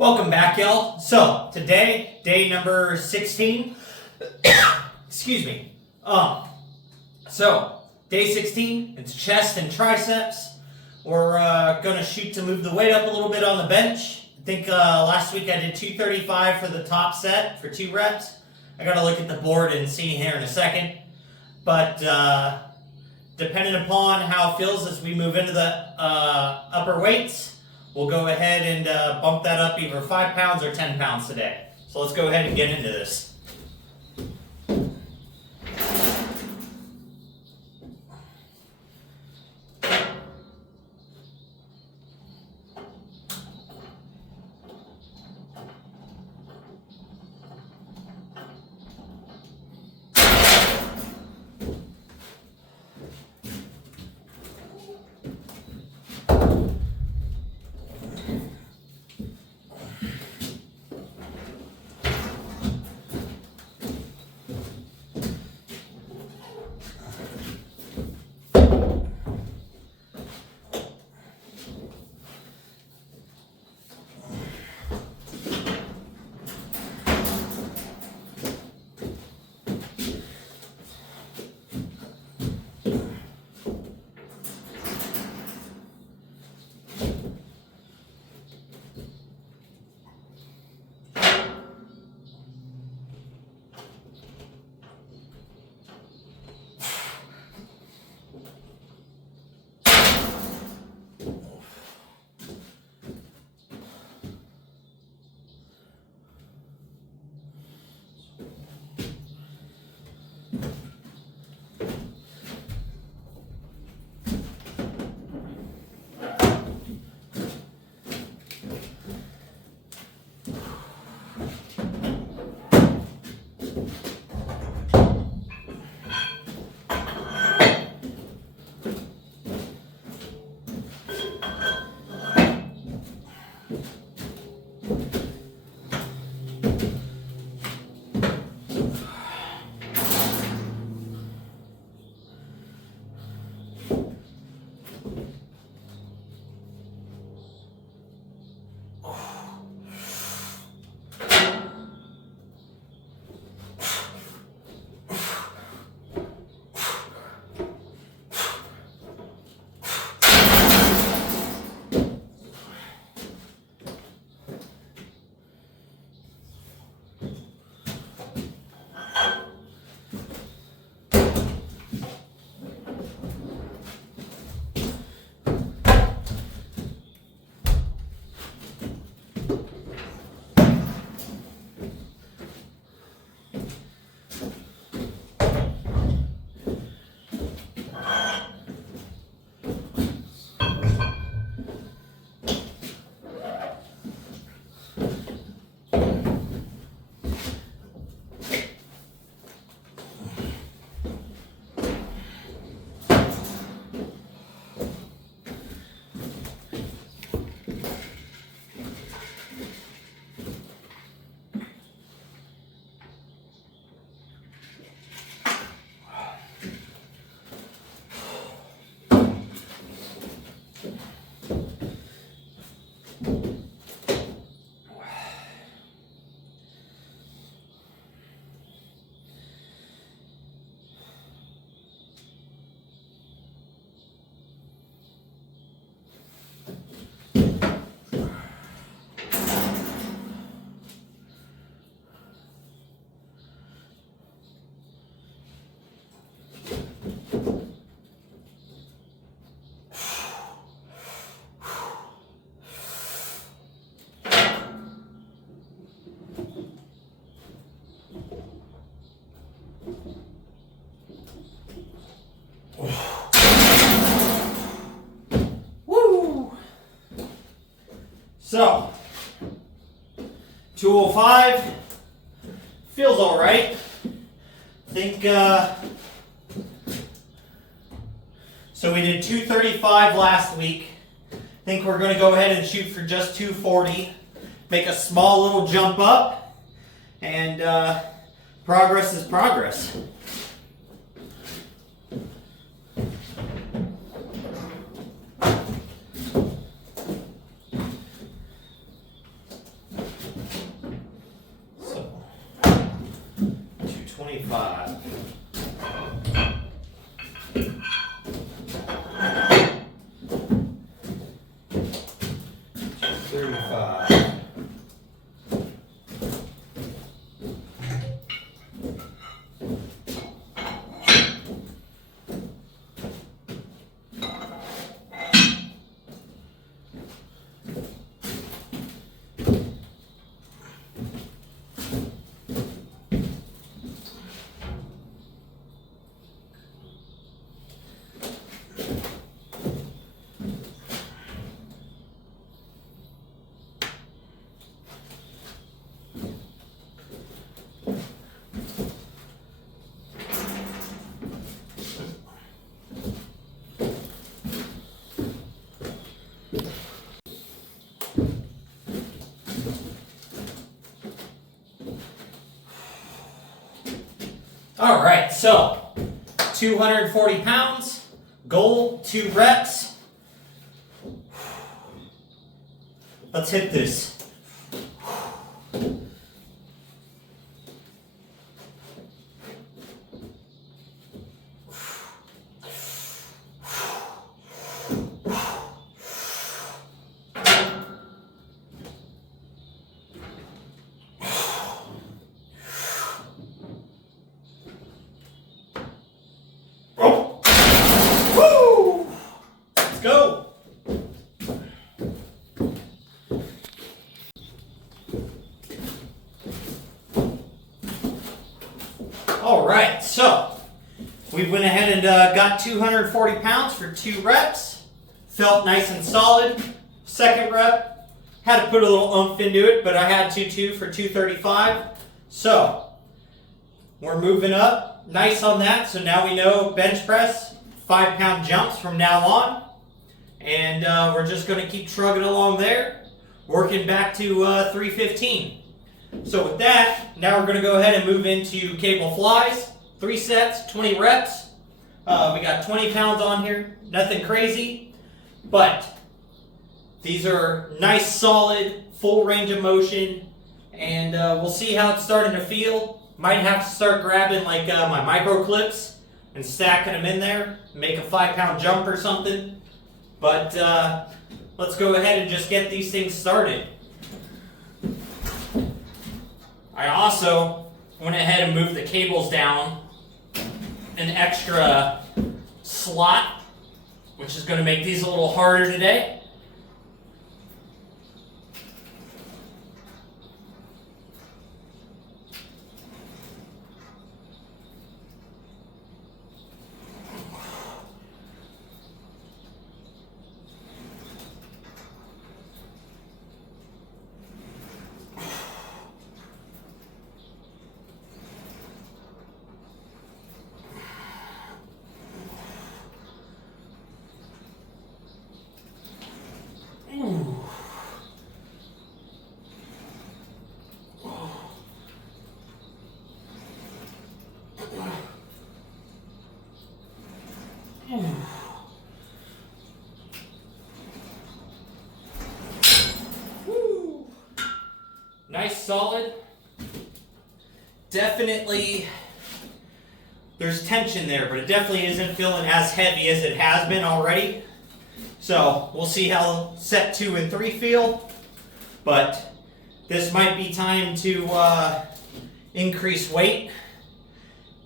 Welcome back, y'all. So, today, day number 16. Excuse me. So, day 16, it's chest and triceps. We're going to shoot to move the weight up a little bit on the bench. I think last week I did 235 for the top set for 2 reps. I got to look at the board and see here in a second. But depending upon how it feels as we move into the upper weights, we'll go ahead and bump that up either 5 pounds or 10 pounds today. So let's go ahead and get into this. So, 205 feels all right. I think, so we did 235 last week. I think we're going to go ahead and shoot for just 240. Make a small little jump up, and progress is progress. 25. All right, so 240 pounds, goal 2 reps. Let's hit this. Go! All right, so we went ahead and got 240 pounds for 2 reps. Felt nice and solid. Second rep, had to put a little oomph into it, but I had to too for 235. So we're moving up. Nice on that. So now we know bench press, 5-pound jumps from now on. And we're just going to keep trugging along there, working back to 315. So with that, now we're going to go ahead and move into cable flies. 3 sets, 20 reps. We got 20 pounds on here, nothing crazy, but these are nice, solid, full range of motion, and we'll see how it's starting to feel. Might have to start grabbing like my micro clips and stacking them in there, make a 5-pound jump or something. But let's go ahead and just get these things started. I also went ahead and moved the cables down an extra slot, which is going to make these a little harder today. Nice, solid. Definitely, there's tension there, but it definitely isn't feeling as heavy as it has been already. So we'll see how set 2 and 3 feel, but this might be time to increase weight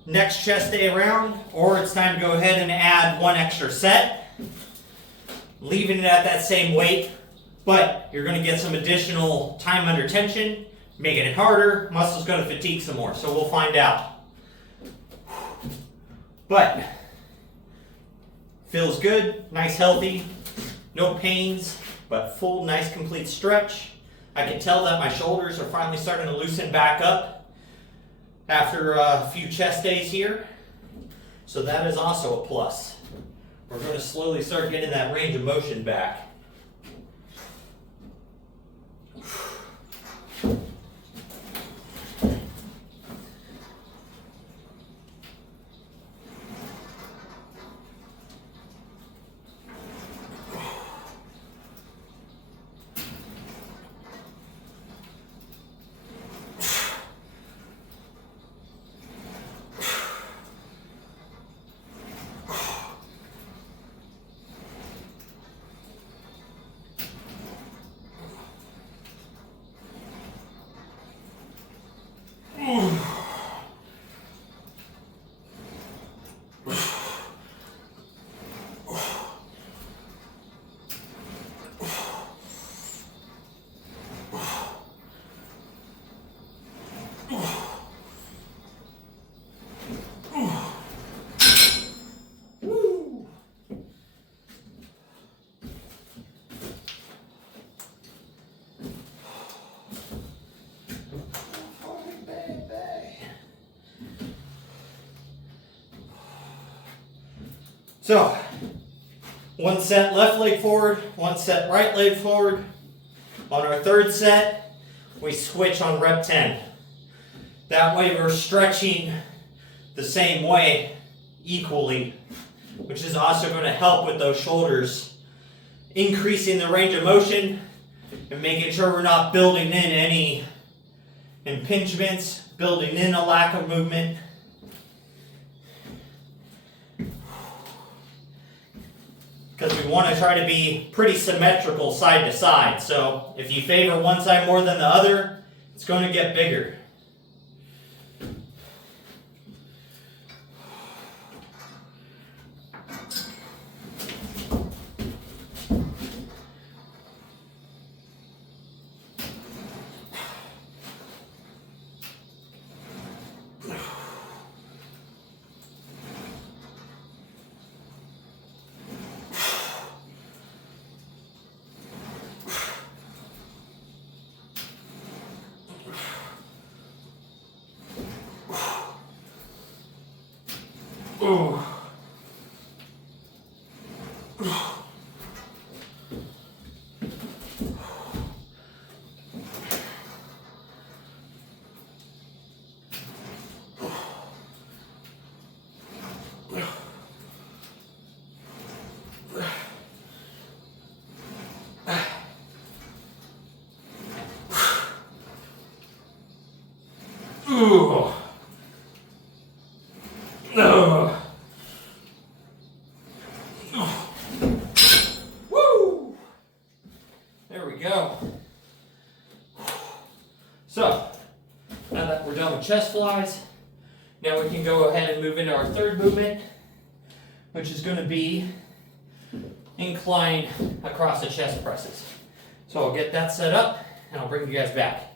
next chest day around, or it's time to go ahead and add 1 extra set, leaving it at that same weight, but you're going to get some additional time under tension, making it harder. Muscle's going to fatigue some more, so we'll find out. But feels good, nice, healthy, no pains, but full, nice, complete stretch. I can tell that my shoulders are finally starting to loosen back up after a few chest days here. So that is also a plus. We're going to slowly start getting that range of motion back. So, one set left leg forward, one set right leg forward. On our third set, we switch on rep 10. That way we're stretching the same way equally, which is also going to help with those shoulders, increasing the range of motion and making sure we're not building in any impingements, building in a lack of movement. Because we want to try to be pretty symmetrical side to side. So if you favor one side more than the other, it's going to get bigger. Ooh. No. Woo! There we go. So, now that we're done with chest flies, now we can go ahead and move into our third movement, which is going to be incline across the chest presses. So I'll get that set up and I'll bring you guys back.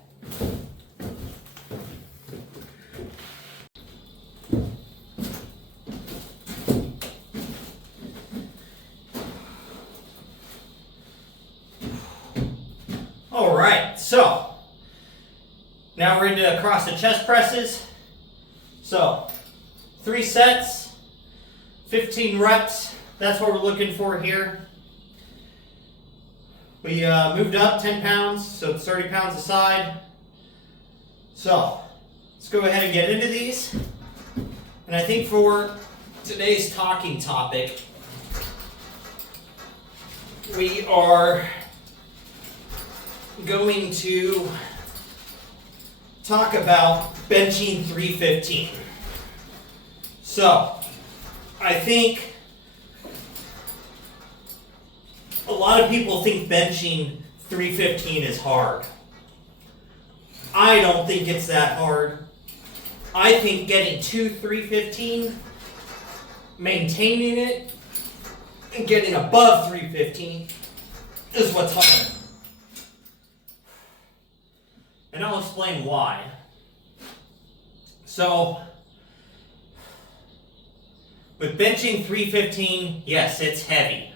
Alright, so now we're into across the chest presses. So 3 sets, 15 reps, that's what we're looking for here. We moved up 10 pounds, so it's 30 pounds a side. So let's go ahead and get into these. And I think for today's talking topic, we are going to talk about benching 315. So, I think a lot of people think benching 315 is hard. I don't think it's that hard. I think getting to 315, maintaining it, and getting above 315 is what's hard. And I'll explain why. So, with benching 315, yes, it's heavy.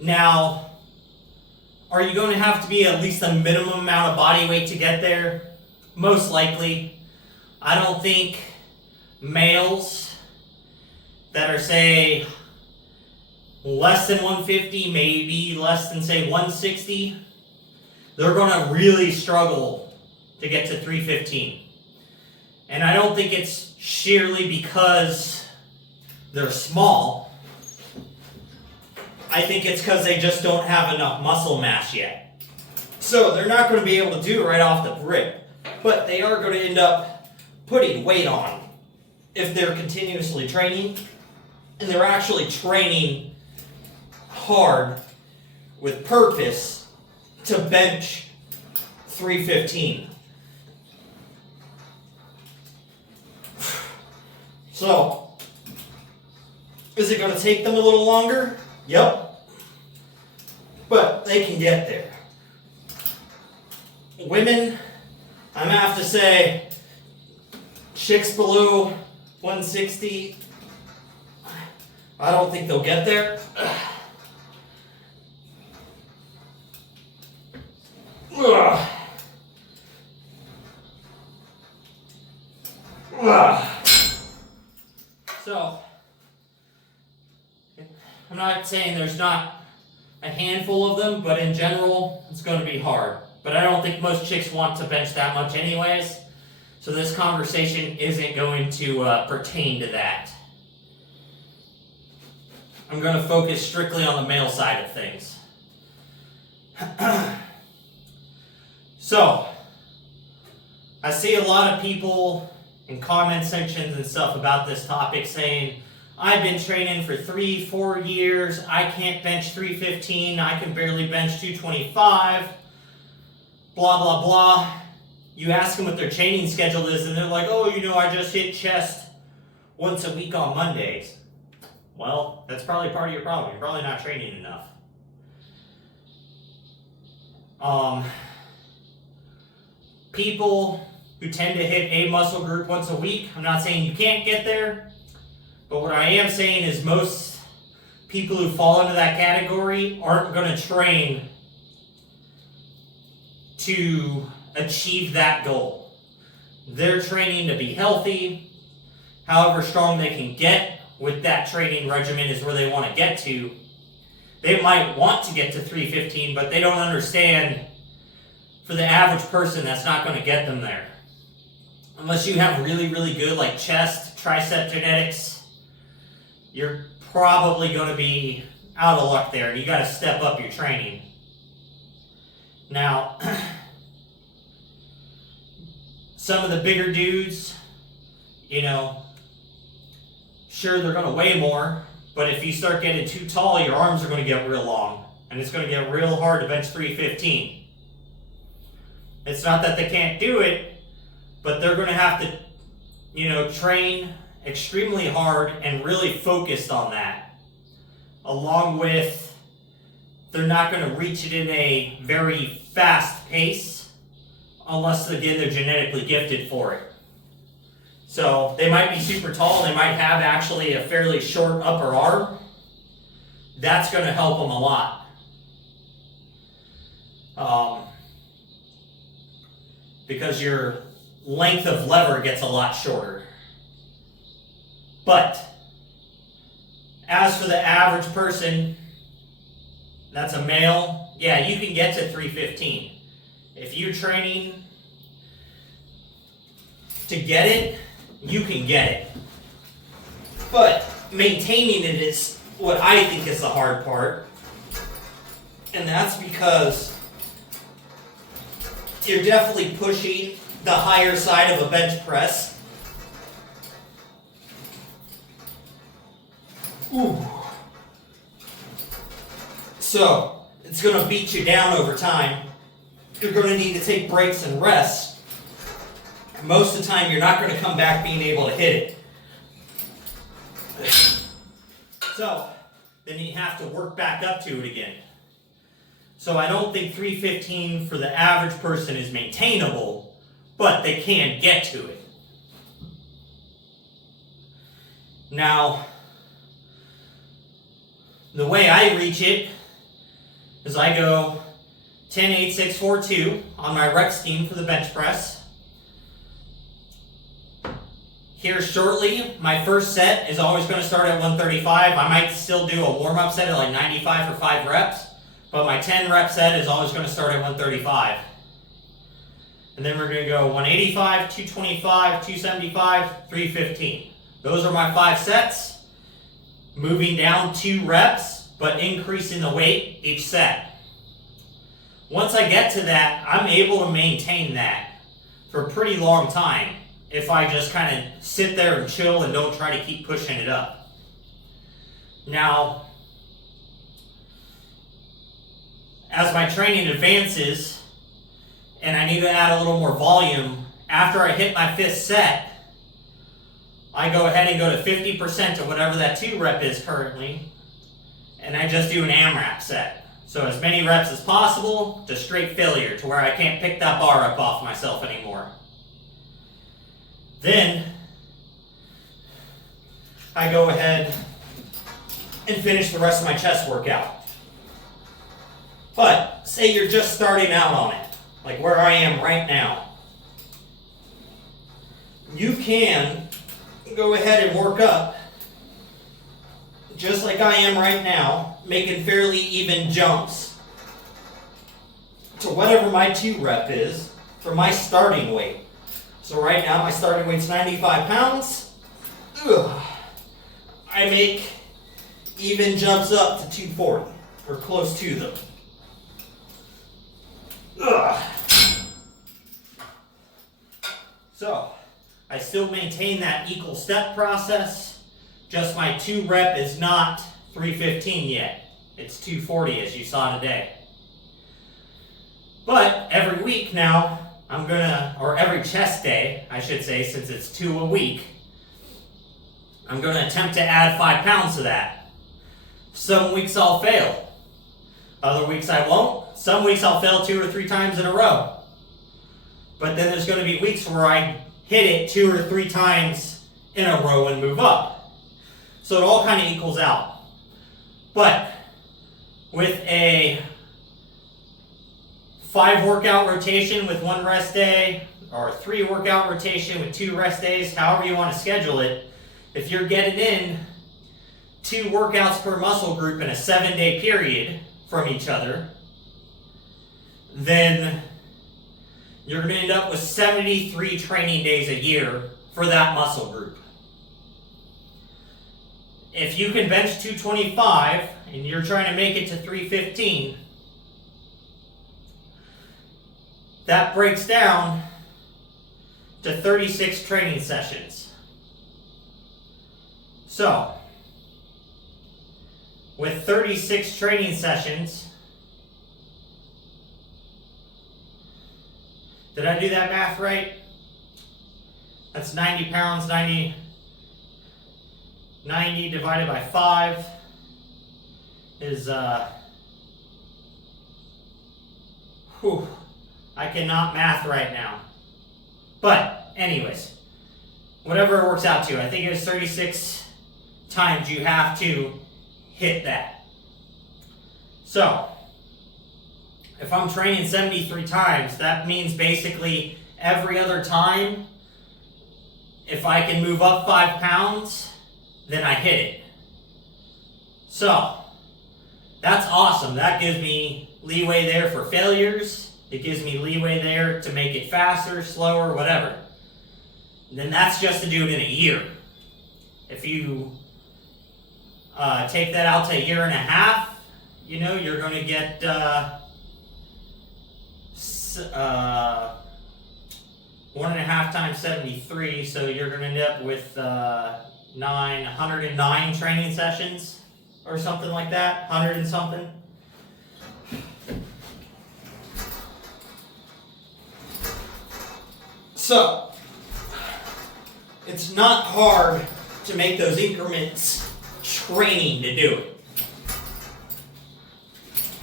Now, are you going to have to be at least a minimum amount of body weight to get there? Most likely. I don't think males that are, say, less than 150, maybe less than, say, 160, they're going to really struggle to get to 315. And I don't think it's sheerly because they're small. I think it's because they just don't have enough muscle mass yet. So they're not going to be able to do it right off the rip. But they are going to end up putting weight on if they're continuously training. And they're actually training hard with purpose to bench 315. So, is it going to take them a little longer? Yep. But they can get there. Women, I'm going to have to say, chicks below 160, I don't think they'll get there. So, not saying there's not a handful of them, but in general, it's going to be hard. But I don't think most chicks want to bench that much anyways, so this conversation isn't going to pertain to that. I'm going to focus strictly on the male side of things. So, I see a lot of people in comment sections and stuff about this topic saying, I've been training for 3-4 years, I can't bench 315, I can barely bench 225, blah blah blah. You ask them what their training schedule is and they're like, oh, I just hit chest once a week on Mondays. Well, that's probably part of your problem. You're probably not training enough. People who tend to hit a muscle group once a week, I'm not saying you can't get there, but what I am saying is most people who fall into that category aren't going to train to achieve that goal. They're training to be healthy. However strong they can get with that training regimen is where they want to get to. They might want to get to 315, but they don't understand for the average person that's not going to get them there. Unless you have really, really good like chest, tricep genetics, you're probably going to be out of luck there. You got to step up your training. Now, some of the bigger dudes, sure, they're going to weigh more, but if you start getting too tall, your arms are going to get real long, and it's going to get real hard to bench 315. It's not that they can't do it, but they're going to have to, train extremely hard and really focused on that. Along with, they're not going to reach it in a very fast pace, unless, again, they're genetically gifted for it. So they might be super tall, they might have actually a fairly short upper arm. That's going to help them a lot. Because your length of lever gets a lot shorter. But as for the average person, that's a male, yeah, you can get to 315. If you're training to get it, you can get it. But maintaining it is what I think is the hard part. And that's because you're definitely pushing the higher side of a bench press. Ooh. So, it's going to beat you down over time. You're going to need to take breaks and rest. Most of the time, you're not going to come back being able to hit it. So, then you have to work back up to it again. So I don't think 315 for the average person is maintainable, but they can get to it. Now, the way I reach it is I go 10, 8, 6, 4, 2 on my rep scheme for the bench press. Here shortly, my first set is always going to start at 135. I might still do a warm-up set at like 95 for 5 reps. But my 10 rep set is always going to start at 135. And then we're going to go 185, 225, 275, 315. Those are my 5 sets. Moving down 2 reps, but increasing the weight each set. Once I get to that, I'm able to maintain that for a pretty long time if I just kind of sit there and chill and don't try to keep pushing it up. Now, as my training advances and I need to add a little more volume, after I hit my 5th set, I go ahead and go to 50% of whatever that 2 rep is currently, and I just do an AMRAP set. So as many reps as possible to straight failure, to where I can't pick that bar up off myself anymore. Then I go ahead and finish the rest of my chest workout. But say you're just starting out on it, like where I am right now. You can go ahead and work up just like I am right now, making fairly even jumps to whatever my 2 rep is for my starting weight. So right now my starting weight's 95 pounds. Ugh. I make even jumps up to 240, or close to them. Ugh. So, I still maintain that equal step process, just my 2 rep is not 315 yet. It's 240 as you saw today. But every week now, or every chest day, I should say, since it's 2 a week, I'm gonna attempt to add 5 pounds to that. Some weeks I'll fail. Other weeks I won't. Some weeks I'll fail 2 or 3 times in a row. But then there's gonna be weeks where I hit it 2 or 3 times in a row and move up. So it all kind of equals out. But with a 5 workout rotation with 1 rest day, or 3 workout rotation with 2 rest days, however you want to schedule it, if you're getting in 2 workouts per muscle group in a 7-day period from each other, then you're going to end up with 73 training days a year for that muscle group. If you can bench 225 and you're trying to make it to 315, that breaks down to 36 training sessions. So, with 36 training sessions, did I do that math right? That's 90 pounds, 90 divided by 5 is, I cannot math right now. But, anyways, whatever it works out to, I think it was 36 times you have to hit that. So, if I'm training 73 times, that means basically every other time, if I can move up 5 pounds, then I hit it. So, that's awesome. That gives me leeway there for failures. It gives me leeway there to make it faster, slower, whatever. And then that's just to do it in a year. If you take that out to a year and a half, you're going to get 1.5 times 73, so you're going to end up with 109 training sessions or something like that, 100 and something. So, it's not hard to make those increments training to do it.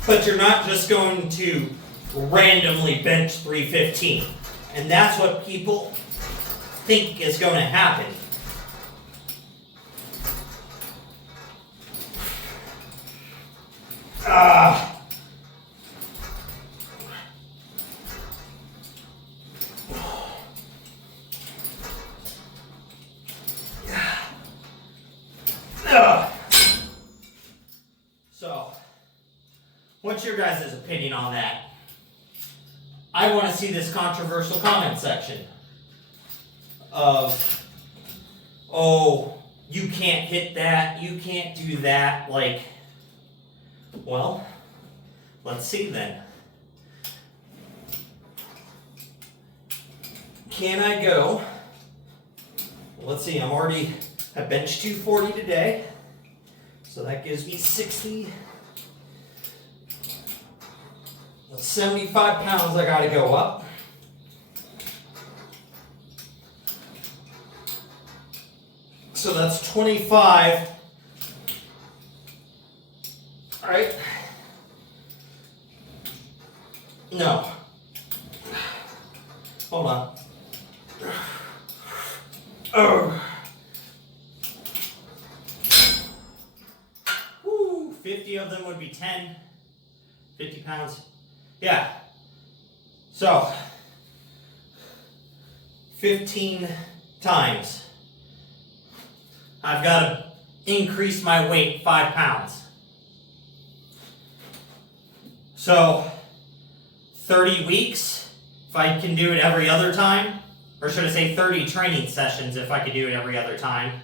But you're not just going to randomly bench 315. And that's what people think is going to happen. So, what's your guys' opinion on that? I want to see this controversial comment section of, oh, you can't hit that, you can't do that, like, well, let's see then. Can I go, let's see, I benched 240 today, so that gives me 60, that's 75 pounds I gotta go up. So that's 25. All right. No. Hold on. Oh. Woo, 50 of them would be 50 pounds. Yeah. So, 15 times. I've got to increase my weight 5 pounds. So 30 weeks, if I can do it every other time, or should I say 30 training sessions if I could do it every other time,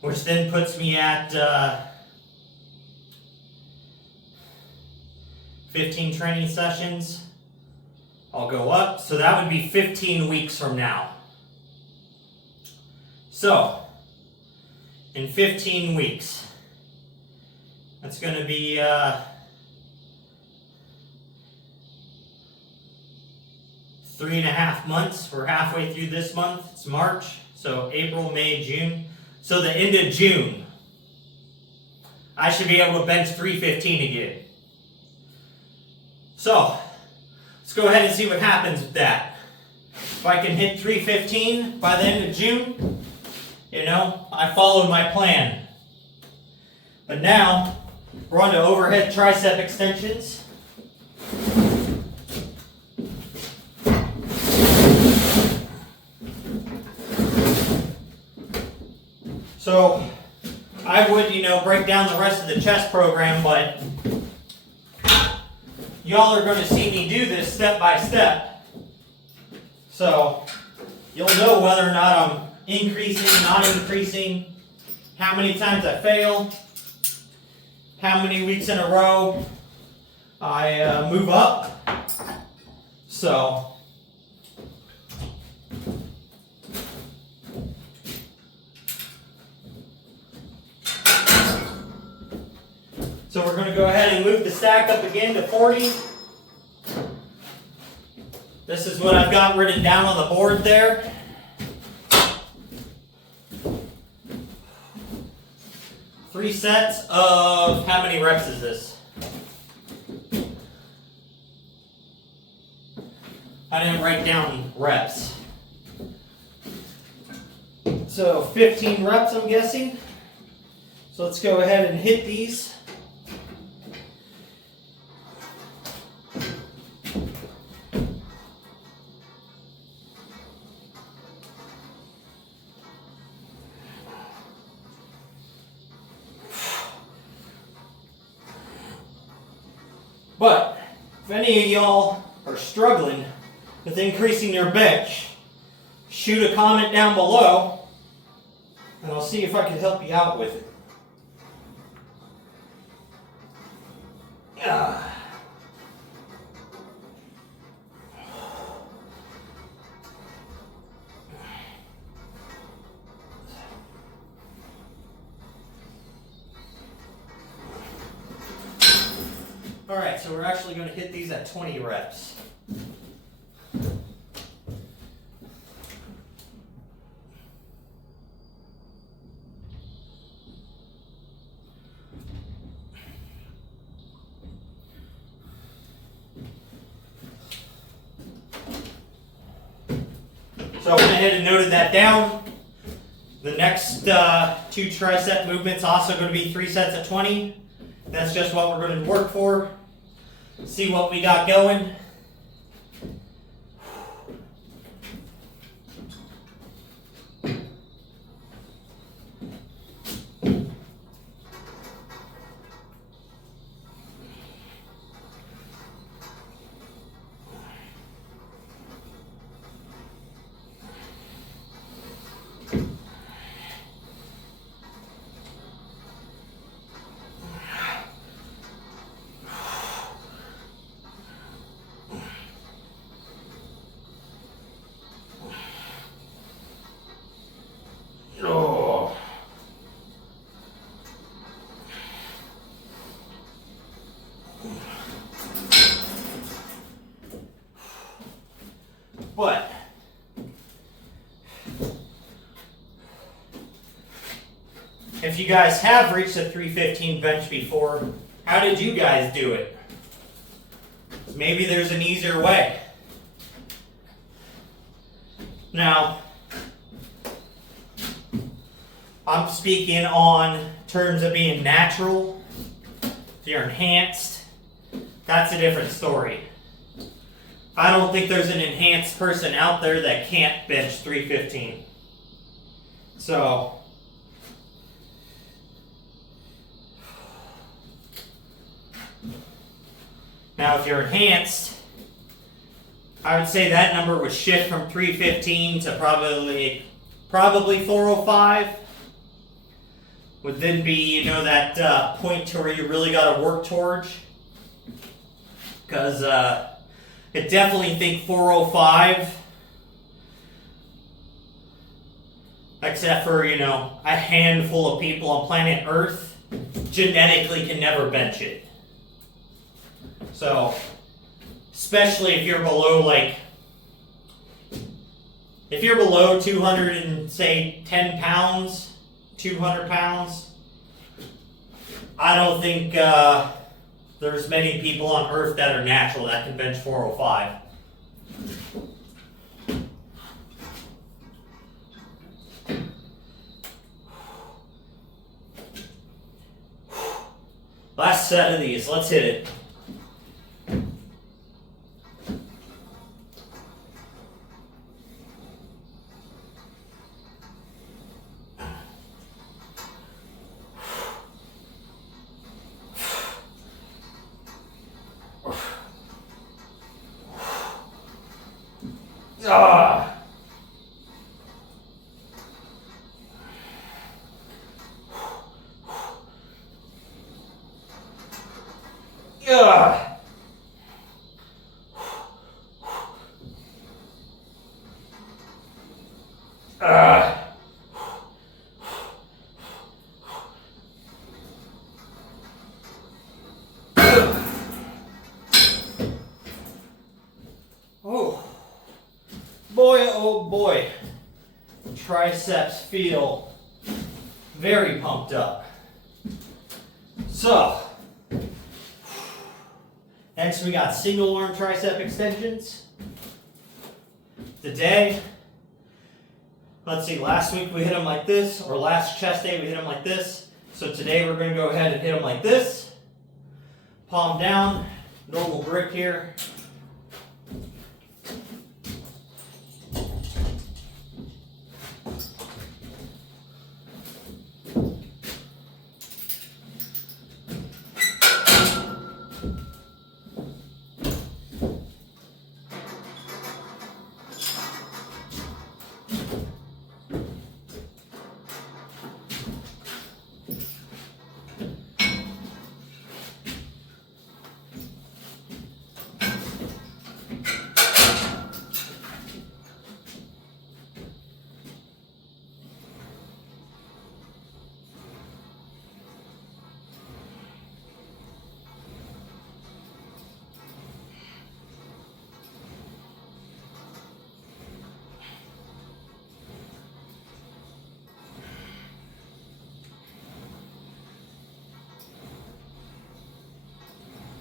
which then puts me at 15 training sessions. I'll go up, so that would be 15 weeks from now. So, in 15 weeks, that's going to be 3.5 months. We're halfway through this month. It's March, so April, May, June. So the end of June, I should be able to bench 315 again. So, let's go ahead and see what happens with that. If I can hit 315 by the end of June, I followed my plan. But now, we're on to overhead tricep extensions. So, I would, break down the rest of the chest program, but y'all are going to see me do this step by step. So, you'll know whether or not I'm increasing, not increasing, how many times I fail, how many weeks in a row I move up. So, we're going to go ahead and move the stack up again to 40. This is what I've got written down on the board there. Three sets of, how many reps is this? I didn't write down reps. So 15 reps, I'm guessing. So let's go ahead and hit these. But if any of y'all are struggling with increasing your bench, shoot a comment down below and I'll see if I can help you out with it. Alright, so we're actually going to hit these at 20 reps. So I went ahead and noted that down. The next 2 tricep movements also going to be 3 sets at 20. That's just what we're going to work for. See what we got going. But if you guys have reached a 315 bench before, how did you guys do it? Maybe there's an easier way. Now, I'm speaking on terms of being natural. If you're enhanced, that's a different story. I don't think there's an enhanced person out there that can't bench 315. So now if you're enhanced, I would say that number would shift from 315 to probably 405. Would then be, that point to where you really got to work towards. Because I definitely think 405, except for, a handful of people on planet Earth, genetically can never bench it. So, especially if you're below, if you're below 200 and say 10 pounds, 200 pounds, I don't think there's many people on Earth that are natural that can bench 405. Last set of these, let's hit it. Ah. Yeah. Oh boy, oh boy, triceps feel very pumped up. So, next we got single arm tricep extensions. Today, let's see, last week we hit them like this, or last chest day we hit them like this. So today we're going to go ahead and hit them like this. Palm down, normal grip here.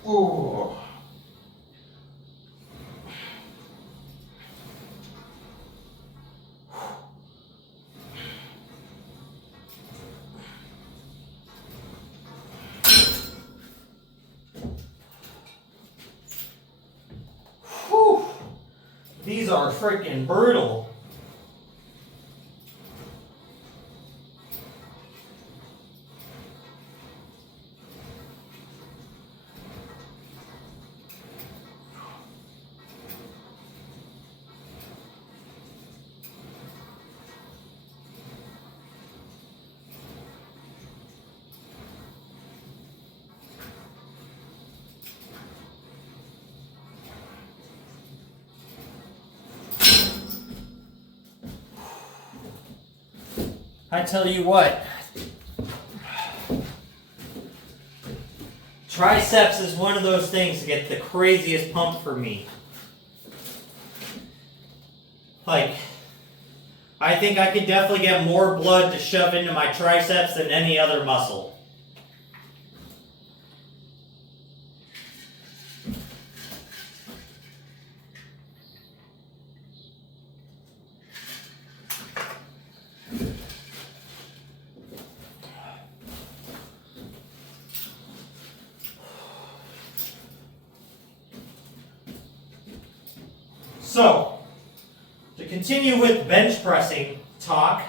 Ooh. Whew. These are freaking brutal. I tell you what, triceps is one of those things that get the craziest pump for me. I think I could definitely get more blood to shove into my triceps than any other muscle. So, to continue with bench pressing talk,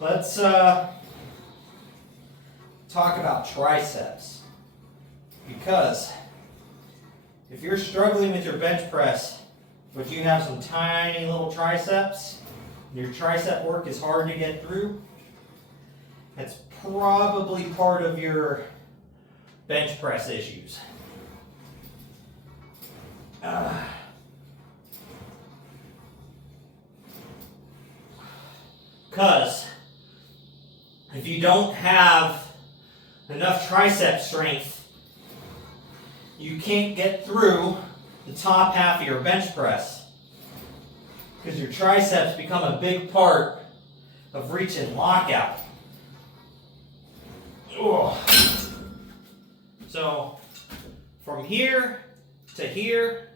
Let's talk about triceps. Because if you're struggling with your bench press, but you have some tiny little triceps, your tricep work is hard to get through, that's probably part of your bench press issues. Because if you don't have enough tricep strength, you can't get through the top half of your bench press. Because your triceps become a big part of reaching lockout. Ugh. So, from here to here,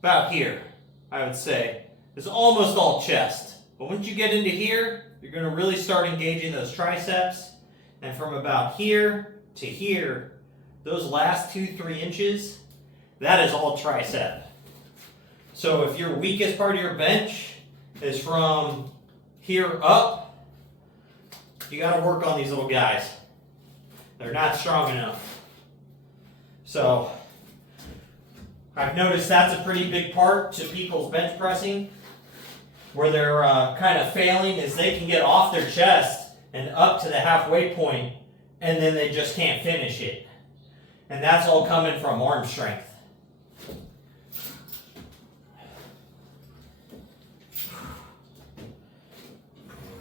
about here, I would say, is almost all chest. But once you get into here, you're going to really start engaging those triceps. And from about here to here, those last 2-3 inches, that is all tricep. So if your weakest part of your bench is from here up, you got to work on these little guys. They're not strong enough. So I've noticed that's a pretty big part to people's bench pressing. Where they're kind of failing is they can get off their chest and up to the halfway point, and then they just can't finish it. And that's all coming from arm strength.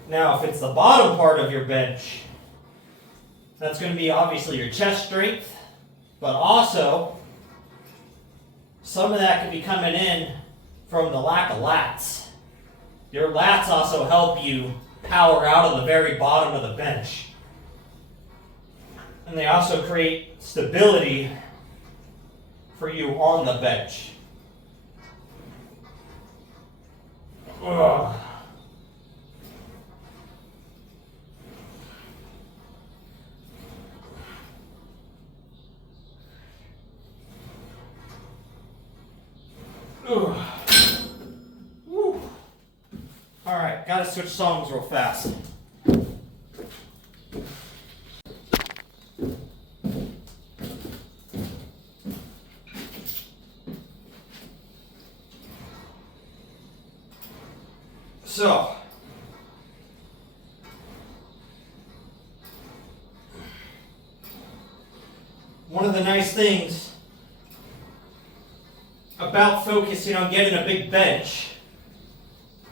Now, if it's the bottom part of your bench, that's going to be obviously your chest strength, but also some of that could be coming in from the lack of lats. Your lats also help you power out of the very bottom of the bench. And they also create stability for you on the bench. Ugh. Ugh. Woo. All right, gotta switch songs real fast. So, one of the nice things about focusing on getting a big bench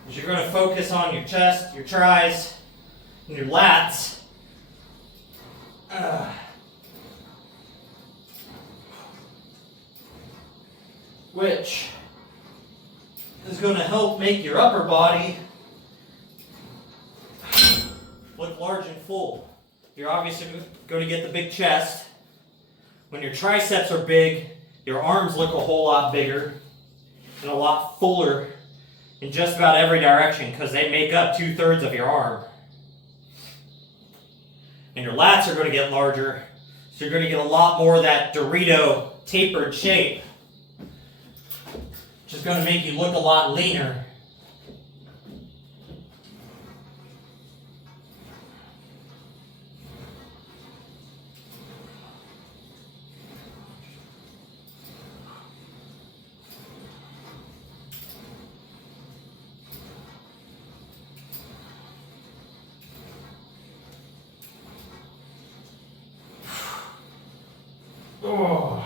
is you're going to focus on your chest, your tris, and your lats. Which is going to help make your upper body look large and full. You're obviously going to get the big chest. When your triceps are big, your arms look a whole lot bigger and a lot fuller in just about every direction because they make up 2/3 of your arm. And your lats are going to get larger, so you're going to get a lot more of that Dorito tapered shape, which is going to make you look a lot leaner. Oh.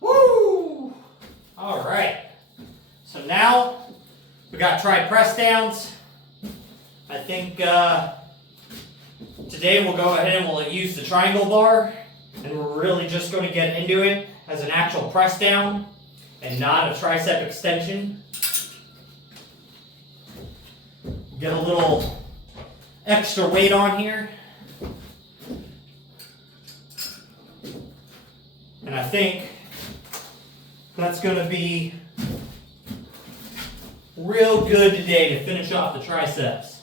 Woo! All right. So now we got tri press downs. I think today we'll go ahead and we'll use the triangle bar, and we're really just going to get into it as an actual press down and not a tricep extension. Get a little extra weight on here. And I think that's going to be real good today to finish off the triceps.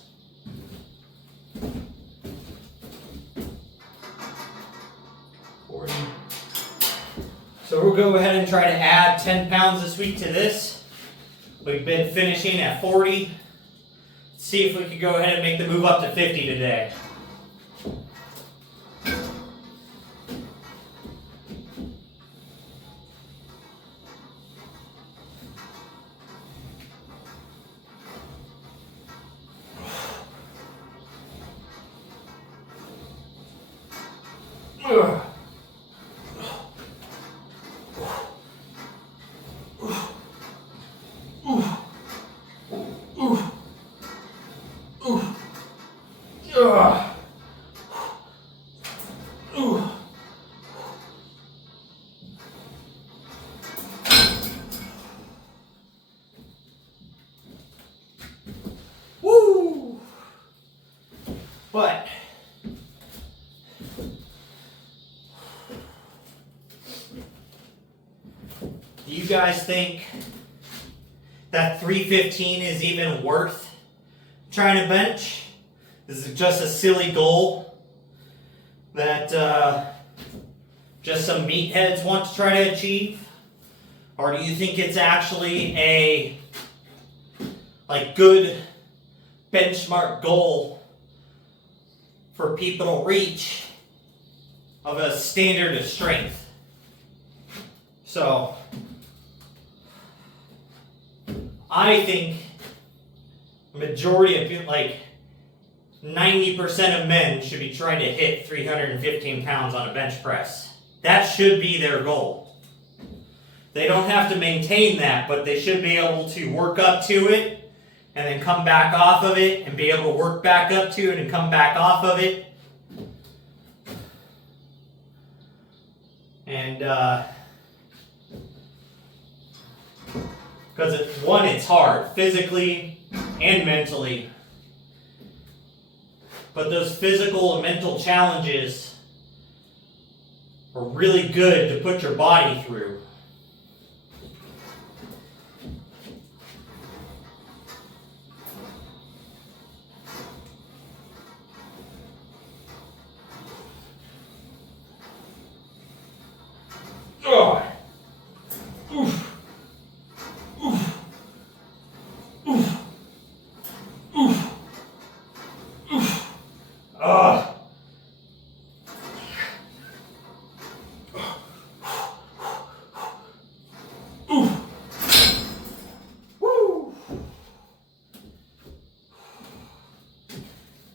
So we'll go ahead and try to add 10 pounds this week to this. We've been finishing at 40. See if we can go ahead and make the move up to 50 today. Woo! But do you guys think that 315 is even worth trying to bench? Is it just a silly goal that just some meatheads want to try to achieve? Or do you think it's actually a good benchmark goal for people to reach of a standard of strength? So I think the majority of people, 90% of men should be trying to hit 315 pounds on a bench press. That should be their goal. They don't have to maintain that, but they should be able to work up to it and then come back off of it and be able to work back up to it and come back off of it. And because it's hard physically and mentally. But those physical and mental challenges are really good to put your body through. Oh. Oof. Oof. Oof. Oof. Oof. Oof. Woo.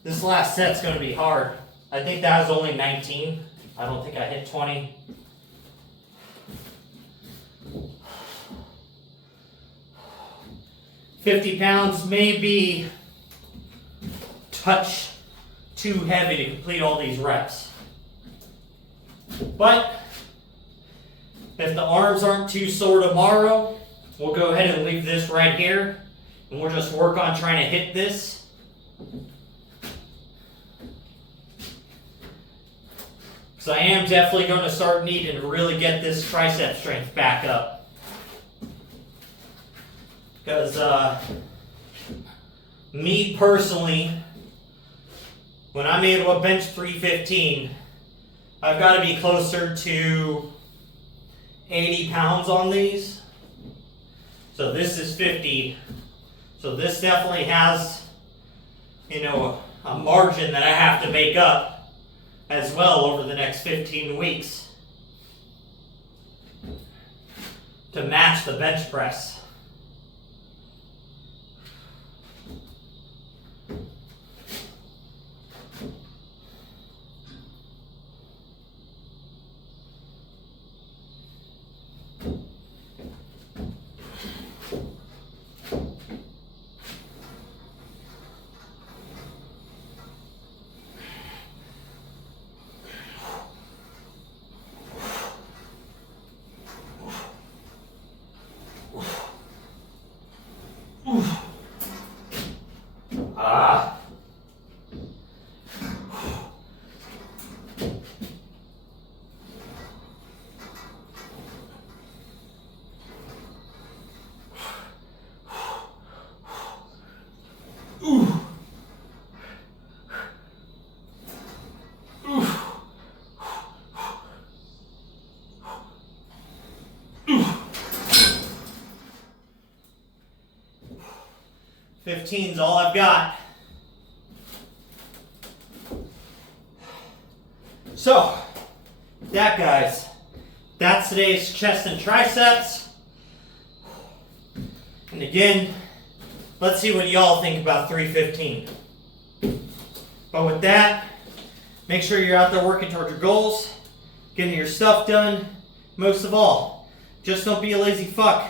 This last set's going to be hard. I think that was only 19. I don't think I hit 20. $50 pounds may be touch too heavy to complete all these reps. But if the arms aren't too sore tomorrow, we'll go ahead and leave this right here and we'll just work on trying to hit this. So I am definitely going to start needing to really get this tricep strength back up. Because me personally, when I'm able to bench 315, I've got to be closer to 80 pounds on these. So this is 50. So this definitely has, a margin that I have to make up as well over the next 15 weeks to match the bench press. 15's all I've got. So, that guys, that's today's chest and triceps. And again, let's see what y'all think about 315. But with that, make sure you're out there working towards your goals, getting your stuff done. Most of all, just don't be a lazy fuck.